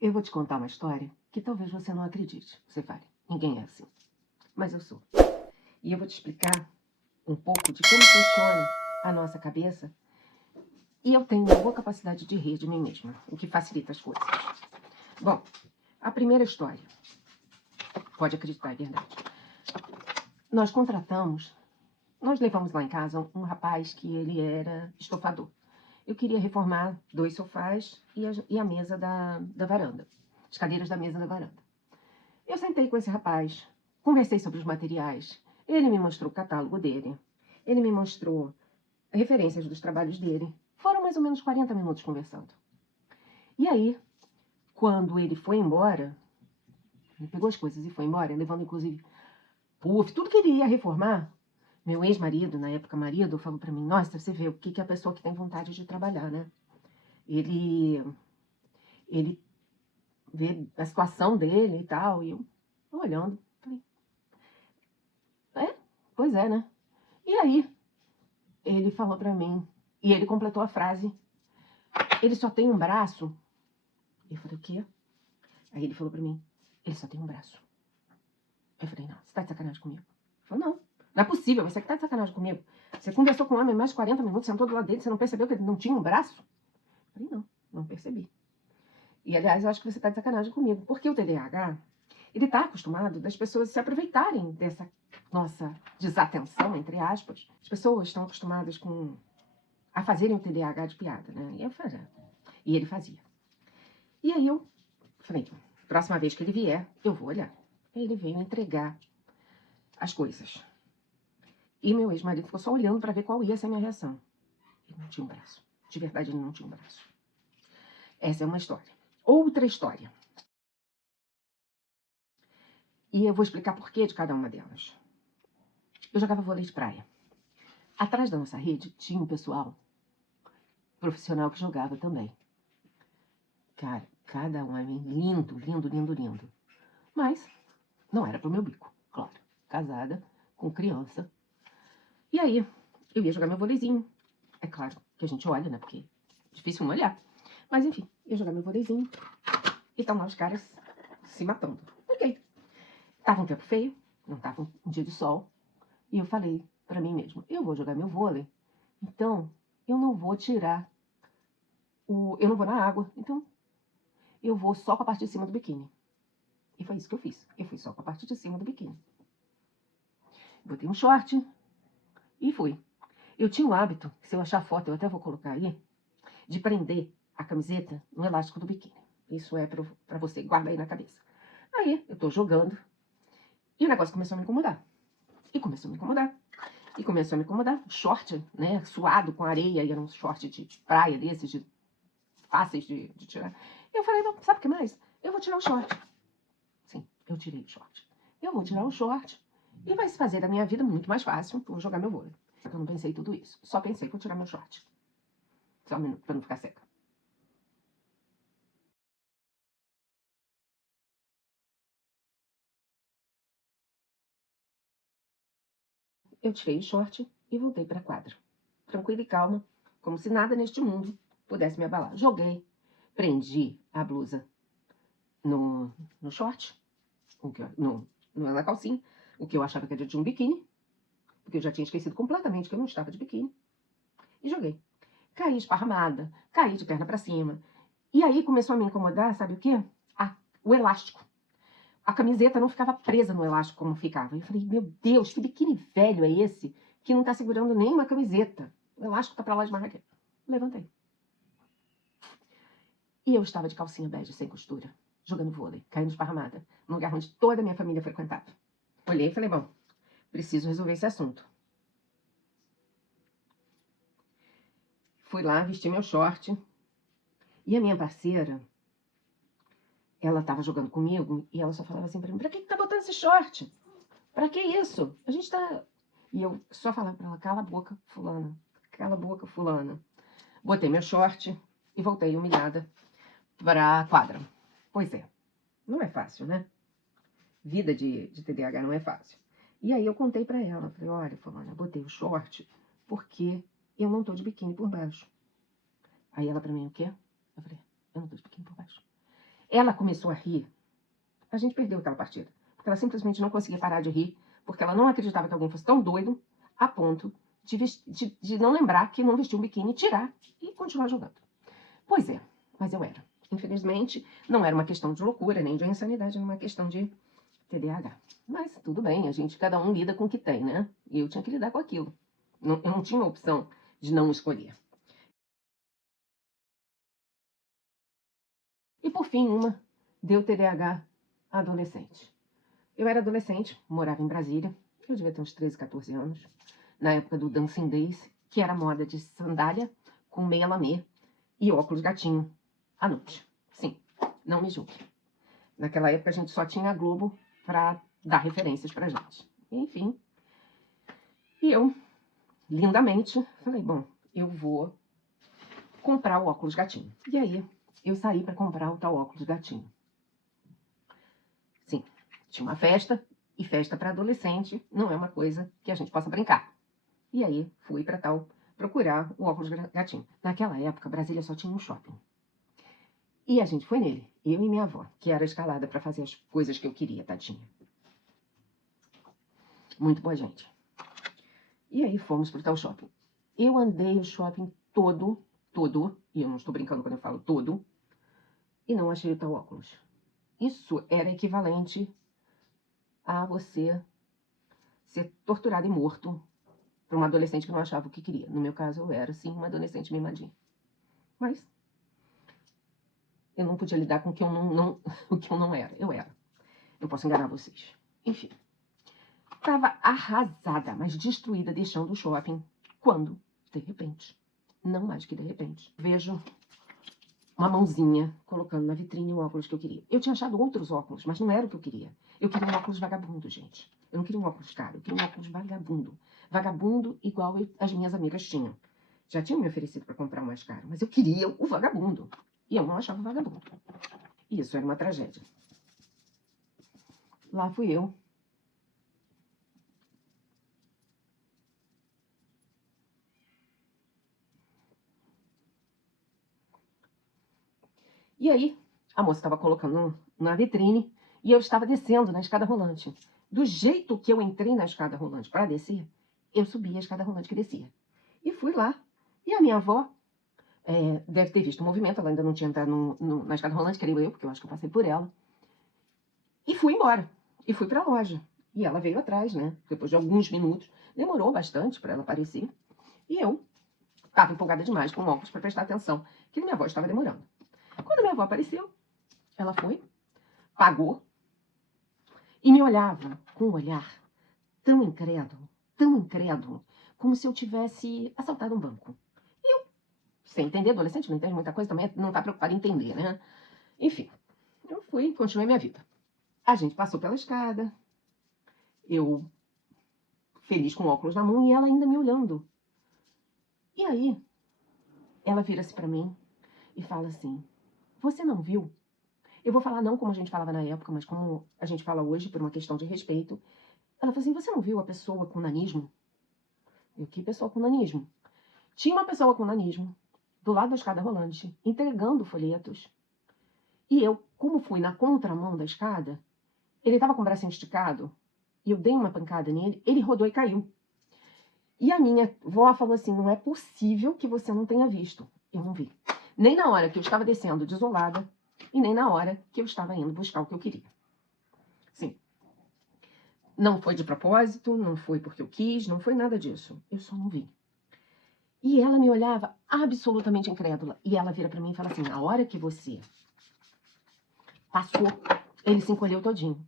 Eu vou te contar uma história que talvez você não acredite. Você fale, ninguém é assim. Mas eu sou. E eu vou te explicar um pouco de como funciona a nossa cabeça. E eu tenho uma boa capacidade de rir de mim mesma, o que facilita as coisas. Bom, a primeira história. Pode acreditar, é verdade. Nós levamos lá em casa um rapaz que ele era estofador. Eu queria reformar 2 sofás e a mesa da varanda. As cadeiras da mesa da varanda. Eu sentei com esse rapaz, conversei sobre os materiais, ele me mostrou o catálogo dele, ele me mostrou referências dos trabalhos dele. Foram mais ou menos 40 minutos conversando. E aí, quando ele foi embora, ele pegou as coisas e foi embora, levando inclusive puff, tudo que ele ia reformar. Meu ex-marido, na época marido, falou pra mim, nossa, você vê o que é a pessoa que tem vontade de trabalhar, né? Ele vê a situação dele e tal, e eu olhando, falei, pois é, né? E aí, ele falou pra mim, e ele completou a frase, ele só tem um braço. Eu falei, o quê? Aí ele falou pra mim, ele só tem um braço. Eu falei, não, você tá de sacanagem comigo? Ele falou, não é possível, você que tá de sacanagem comigo. Você conversou com o homem mais de 40 minutos, sentou do lado dele, você não percebeu que ele não tinha um braço? Eu falei, não percebi. E, aliás, eu acho que você tá de sacanagem comigo, porque o TDAH, ele tá acostumado das pessoas se aproveitarem dessa nossa desatenção, entre aspas. As pessoas estão acostumadas a fazerem o TDAH de piada, né? E ele fazia. E aí eu falei, próxima vez que ele vier, eu vou olhar. Aí ele veio entregar as coisas. E meu ex-marido ficou só olhando para ver qual ia ser a minha reação. Ele não tinha um braço. De verdade, ele não tinha um braço. Essa é uma história. Outra história. E eu vou explicar por que de cada uma delas. Eu jogava vôlei de praia. Atrás da nossa rede tinha um pessoal profissional que jogava também. Cara, cada homem lindo, lindo, lindo, lindo. Mas não era pro meu bico, claro. Casada, com criança. E aí, eu ia jogar meu vôleizinho. É claro que a gente olha, né? Porque é difícil não olhar. Mas enfim, ia jogar meu vôleizinho. E estão lá os caras se matando. Ok. Tava um tempo feio, não tava um dia de sol. E eu falei pra mim mesma, eu vou jogar meu vôlei, então eu não vou tirar eu não vou na água, então eu vou só com a parte de cima do biquíni. E foi isso que eu fiz. Eu fui só com a parte de cima do biquíni. Botei um short e fui. Eu tinha o hábito, se eu achar foto, eu até vou colocar aí, de prender a camiseta no elástico do biquíni. Isso é pra você, guarda aí na cabeça. Aí, eu tô jogando, e o negócio começou a me incomodar. E começou a me incomodar. E começou a me incomodar. Short, né, suado com areia, e era um short de praia desses, fáceis de tirar. E eu falei, não, sabe o que mais? Eu vou tirar o short. Sim, eu tirei o short. Eu vou tirar o short e vai se fazer da minha vida muito mais fácil. Vou jogar meu vôlei. Eu não pensei tudo isso. Só pensei, vou tirar meu short. Só um minuto, pra não ficar seca. Eu tirei o short e voltei pra quadra. Tranquila e calma, como se nada neste mundo pudesse me abalar. Joguei, prendi a blusa no short, na calcinha, o que eu achava que era de um biquíni, porque eu já tinha esquecido completamente que eu não estava de biquíni, e joguei. Caí esparramada, caí de perna pra cima. E aí começou a me incomodar, sabe o quê? O elástico. A camiseta não ficava presa no elástico como ficava. Eu falei, meu Deus, que biquíni velho é esse que não tá segurando nem uma camiseta? O elástico tá pra lá de barraqueira. Levantei. E eu estava de calcinha bege, sem costura, jogando vôlei, caindo esparramada, num lugar onde toda a minha família frequentava. Olhei e falei, bom, preciso resolver esse assunto. Fui lá, vesti meu short. E a minha parceira, ela tava jogando comigo e ela só falava assim pra mim, pra que tá botando esse short? Pra que isso? A gente tá... E eu só falava pra ela, cala a boca, fulana. Cala a boca, fulana. Botei meu short e voltei humilhada pra quadra. Pois é, não é fácil, né? Vida de TDAH não é fácil. E aí eu contei pra ela, falei, olha, fulana, eu botei o short porque eu não tô de biquíni por baixo. Aí ela pra mim, o quê? Eu falei, eu não tô de biquíni por baixo. Ela começou a rir. A gente perdeu aquela partida. Porque ela simplesmente não conseguia parar de rir, porque ela não acreditava que alguém fosse tão doido a ponto de não lembrar que não vestia um biquíni, tirar e continuar jogando. Pois é, mas eu era. Infelizmente, não era uma questão de loucura, nem de insanidade, era uma questão de TDAH. Mas tudo bem, cada um lida com o que tem, né? E eu tinha que lidar com aquilo. Eu não tinha opção de não escolher. E por fim, uma deu TDAH adolescente. Eu era adolescente, morava em Brasília, eu devia ter uns 13, 14 anos, na época do Dancing Days, que era moda de sandália com meia lamê e óculos gatinho à noite. Sim, não me julgue. Naquela época a gente só tinha a Globo para dar referências pra gente. Enfim, e eu, lindamente, falei, bom, eu vou comprar o óculos gatinho. E aí, eu saí para comprar o tal óculos gatinho. Sim, tinha uma festa, e festa para adolescente não é uma coisa que a gente possa brincar. E aí, fui para tal procurar o óculos gatinho. Naquela época, Brasília só tinha um shopping. E a gente foi nele, eu e minha avó, que era escalada para fazer as coisas que eu queria, tadinha. Muito boa gente. E aí fomos pro tal shopping. Eu andei o shopping todo, e eu não estou brincando quando eu falo todo, e não achei o tal óculos. Isso era equivalente a você ser torturado e morto por uma adolescente que não achava o que queria. No meu caso, eu era, sim, uma adolescente mimadinha. Mas eu não podia lidar com o que eu o que eu não era. Eu era. Eu posso enganar vocês. Enfim. Estava arrasada, mas destruída, deixando o shopping, quando, de repente, não mais que de repente, vejo uma mãozinha colocando na vitrine o óculos que eu queria. Eu tinha achado outros óculos, mas não era o que eu queria. Eu queria um óculos vagabundo, gente. Eu não queria um óculos caro, eu queria um óculos vagabundo. Vagabundo igual as minhas amigas tinham. Já tinham me oferecido para comprar o mais caro, mas eu queria o vagabundo. E eu não achava o vagabundo. E isso era uma tragédia. Lá fui eu. E aí, a moça estava colocando na vitrine e eu estava descendo na escada rolante. Do jeito que eu entrei na escada rolante para descer, eu subi a escada rolante que descia. E fui lá. E a minha avó deve ter visto o movimento, ela ainda não tinha entrado na escada rolante, creio eu, porque eu acho que eu passei por ela. E fui embora. E fui para a loja. E ela veio atrás, né? Depois de alguns minutos. Demorou bastante para ela aparecer. E eu estava empolgada demais com óculos para prestar atenção, que minha avó estava demorando. Quando minha avó apareceu, ela foi, pagou e me olhava com um olhar tão incrédulo, como se eu tivesse assaltado um banco. E eu, sem entender, adolescente não entende muita coisa, também não está preocupado em entender, né? Enfim, eu fui, continuei minha vida. A gente passou pela escada, eu feliz com óculos na mão e ela ainda me olhando. E aí, ela vira-se para mim e fala assim, você não viu? Eu vou falar não como a gente falava na época, mas como a gente fala hoje, por uma questão de respeito. Ela falou assim, você não viu a pessoa com nanismo? Eu, que pessoa com nanismo? Tinha uma pessoa com nanismo, do lado da escada rolante, entregando folhetos. E eu, como fui na contramão da escada, ele estava com o braço esticado, e eu dei uma pancada nele, ele rodou e caiu. E a minha vó falou assim, não é possível que você não tenha visto. Eu não vi. Nem na hora que eu estava descendo desolada, e nem na hora que eu estava indo buscar o que eu queria. Sim. Não foi de propósito, não foi porque eu quis, não foi nada disso. Eu só não vi. E ela me olhava absolutamente incrédula. E ela vira pra mim e fala assim, na hora que você passou, ele se encolheu todinho.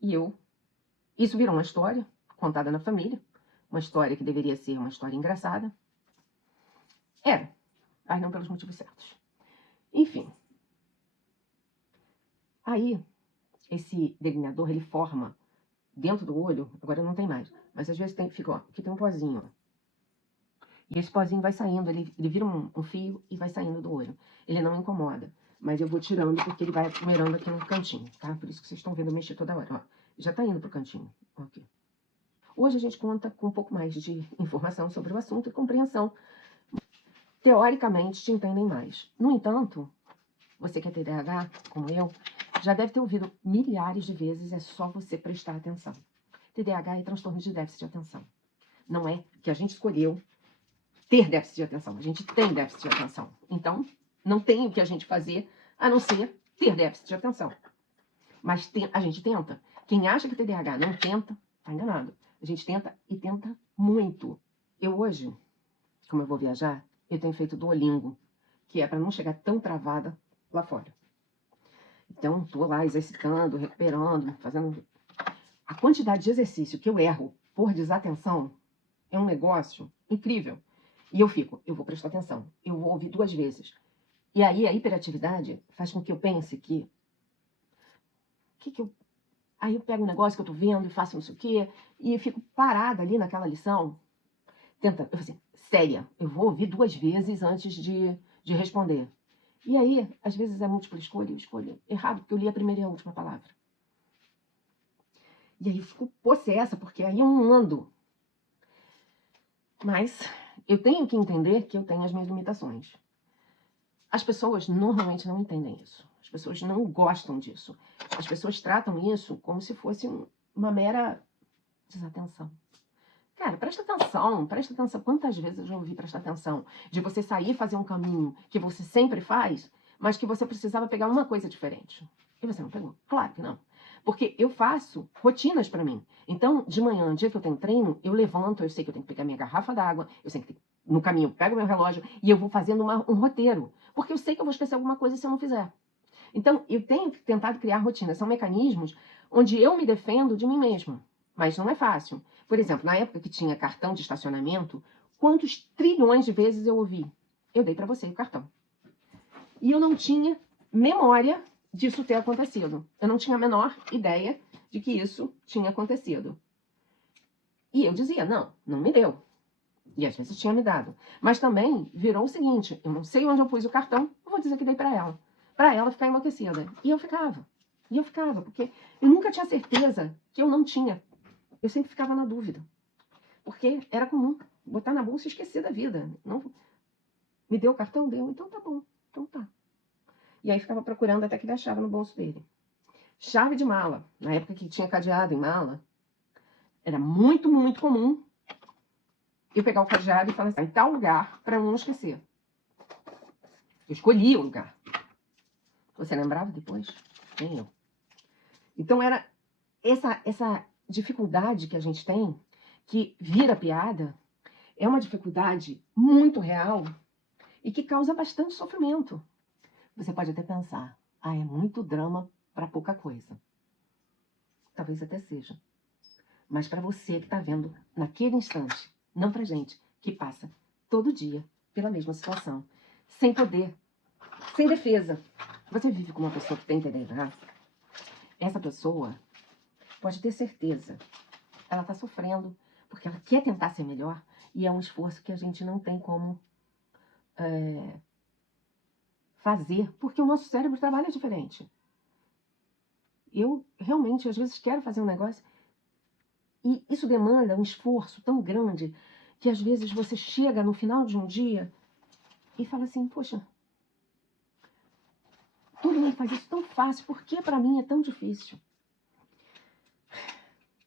E eu... Isso virou uma história contada na família. Uma história que deveria ser uma história engraçada. Era, mas não pelos motivos certos. Enfim. Aí, esse delineador, ele forma dentro do olho, agora não tem mais, mas às vezes fica, ó, aqui tem um pozinho, ó. E esse pozinho vai saindo, ele vira um fio e vai saindo do olho. Ele não incomoda, mas eu vou tirando porque ele vai mirando aqui no cantinho, tá? Por isso que vocês estão vendo eu mexer toda hora, ó. Já tá indo pro cantinho, ok. Hoje a gente conta com um pouco mais de informação sobre o assunto e compreensão. Teoricamente, te entendem mais. No entanto, você que é TDAH, como eu, já deve ter ouvido milhares de vezes, é só você prestar atenção. TDAH é transtorno de déficit de atenção. Não é que a gente escolheu ter déficit de atenção. A gente tem déficit de atenção. Então, não tem o que a gente fazer a não ser ter déficit de atenção. Mas a gente tenta. Quem acha que TDAH não tenta, tá enganado. A gente tenta e tenta muito. Eu hoje, como eu vou viajar, eu tenho feito Duolingo, que é para não chegar tão travada lá fora. Então, tô lá exercitando, recuperando, fazendo... A quantidade de exercício que eu erro por desatenção é um negócio incrível. E eu vou prestar atenção, eu vou ouvir 2 vezes. E aí a hiperatividade faz com que eu pense que eu... Aí eu pego um negócio que eu tô vendo e faço não sei o quê, e fico parada ali naquela lição, tentando, assim, séria, eu vou ouvir 2 vezes antes de responder. E aí, às vezes é múltipla escolha, eu escolho errado, porque eu li a primeira e a última palavra. E aí eu fico possessa, porque aí eu não ando. Mas eu tenho que entender que eu tenho as minhas limitações. As pessoas normalmente não entendem isso. As pessoas não gostam disso. As pessoas tratam isso como se fosse uma mera desatenção. Cara, presta atenção, presta atenção. Quantas vezes eu já ouvi prestar atenção? De você sair e fazer um caminho que você sempre faz, mas que você precisava pegar uma coisa diferente. E você não pegou? Claro que não. Porque eu faço rotinas pra mim. Então, de manhã, dia que eu tenho treino, eu levanto, eu sei que eu tenho que pegar minha garrafa d'água, eu sei que no caminho eu pego meu relógio e eu vou fazendo um roteiro. Porque eu sei que eu vou esquecer alguma coisa se eu não fizer. Então, eu tenho tentado criar rotinas. São mecanismos onde eu me defendo de mim mesma. Mas não é fácil. Por exemplo, na época que tinha cartão de estacionamento, quantos trilhões de vezes eu ouvi? Eu dei para você o cartão. E eu não tinha memória disso ter acontecido. Eu não tinha a menor ideia de que isso tinha acontecido. E eu dizia, não me deu. E às vezes tinha me dado. Mas também virou o seguinte, eu não sei onde eu pus o cartão, eu vou dizer que dei para ela ficar enlouquecida. E eu ficava, porque eu nunca tinha certeza que eu não tinha. Eu sempre ficava na dúvida. Porque era comum botar na bolsa e esquecer da vida. Não, me deu o cartão? Deu. Então tá bom. Então tá. E aí ficava procurando até que ele achava no bolso dele. Chave de mala. Na época que tinha cadeado em mala, era muito, muito comum eu pegar o cadeado e falar assim, em tal lugar, para eu não esquecer. Eu escolhia o lugar. Você lembrava depois? Nem eu. Então era essa dificuldade que a gente tem, que vira piada, é uma dificuldade muito real e que causa bastante sofrimento. Você pode até pensar, é muito drama para pouca coisa. Talvez até seja. Mas para você que está vendo naquele instante, não para gente que passa todo dia pela mesma situação, sem poder, sem defesa. Você vive com uma pessoa que tem TDAH, essa pessoa pode ter certeza, ela está sofrendo porque ela quer tentar ser melhor e é um esforço que a gente não tem como fazer, porque o nosso cérebro trabalha diferente. Eu realmente, às vezes, quero fazer um negócio e isso demanda um esforço tão grande que, às vezes, você chega no final de um dia e fala assim, poxa, tudo me faz isso tão fácil, por que para mim é tão difícil?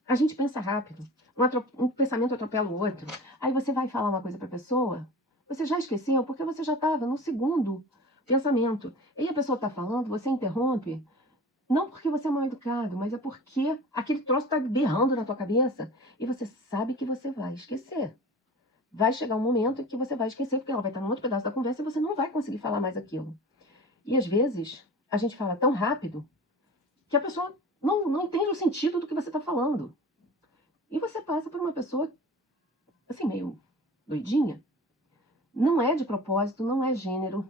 A gente pensa rápido, um pensamento atropela o outro, aí você vai falar uma coisa para a pessoa, você já esqueceu porque você já estava no segundo pensamento. E aí a pessoa está falando, você interrompe, não porque você é mal educado, mas é porque aquele troço está berrando na tua cabeça e você sabe que você vai esquecer. Vai chegar um momento em que você vai esquecer, porque ela vai estar num outro pedaço da conversa e você não vai conseguir falar mais aquilo. E às vezes a gente fala tão rápido que a pessoa não entende o sentido do que você está falando. E você passa por uma pessoa, assim, meio doidinha. Não é de propósito, não é gênero.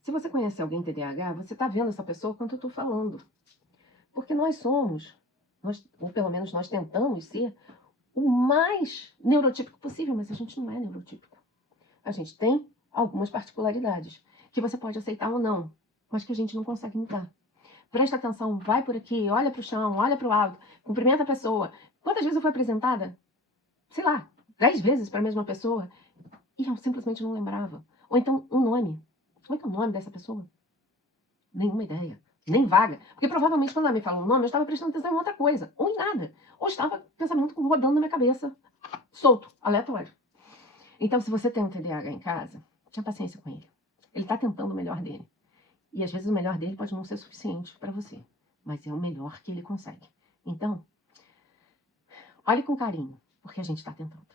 Se você conhece alguém TDAH, você está vendo essa pessoa quando eu estou falando. Porque nós somos, ou pelo menos nós tentamos ser, o mais neurotípico possível, mas a gente não é neurotípico. A gente tem algumas particularidades, que você pode aceitar ou não, mas que a gente não consegue mudar. Presta atenção, vai por aqui, olha para o chão, olha para o alto, cumprimenta a pessoa. Quantas vezes eu fui apresentada? Sei lá, 10 vezes para a mesma pessoa, e eu simplesmente não lembrava. Ou então um nome. Como é que é o nome dessa pessoa? Nenhuma ideia. Nem vaga. Porque provavelmente quando ela me falou o nome, eu estava prestando atenção em outra coisa. Ou em nada. Ou estava pensamento rodando na minha cabeça. Solto, aleatório. Então, se você tem um TDAH em casa, tenha paciência com ele. Ele está tentando o melhor dele. E às vezes o melhor dele pode não ser suficiente para você. Mas é o melhor que ele consegue. Então, olhe com carinho, porque a gente está tentando.